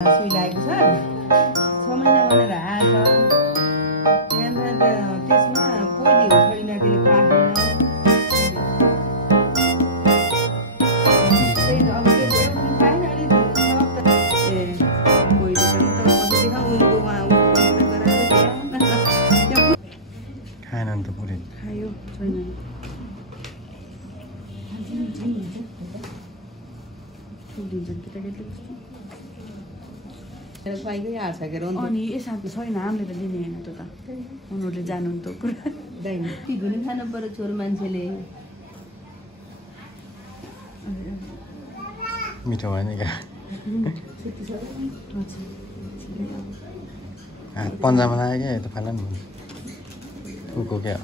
सुई लागेको छ 6 महिना भनेर आएछ त्यसमा पोलियो छैन त्यसले काट्दैन त्यही त अब त्यो एउटा पाएन अलिक ए पोलियो त म त देखा उनको खाएन नि त पुरै खायो छैन दिन्छन् केटाकेटीले अनि यसमा त छैन हामीले त दिने होइन त उनीहरूले जानु नि त कुरा पनि खानु पर्यो छोरो मान्छेले मिठो भएन क्या पन्जामा लाग्यो क्या यता फाला नि थुको क्या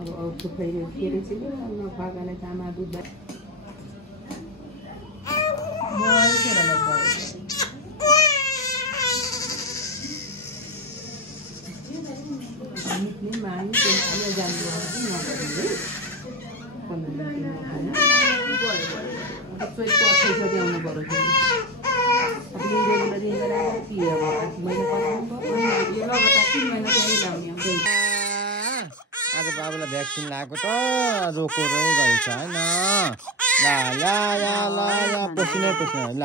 अब थुप्रै के रहेछ कि नखुवाएकोलाई चामा दुध आज बाबुलाई भ्याक्सिन लगाएको त रोको रोइ गरेछ होइन ल पसिनै पसिना ल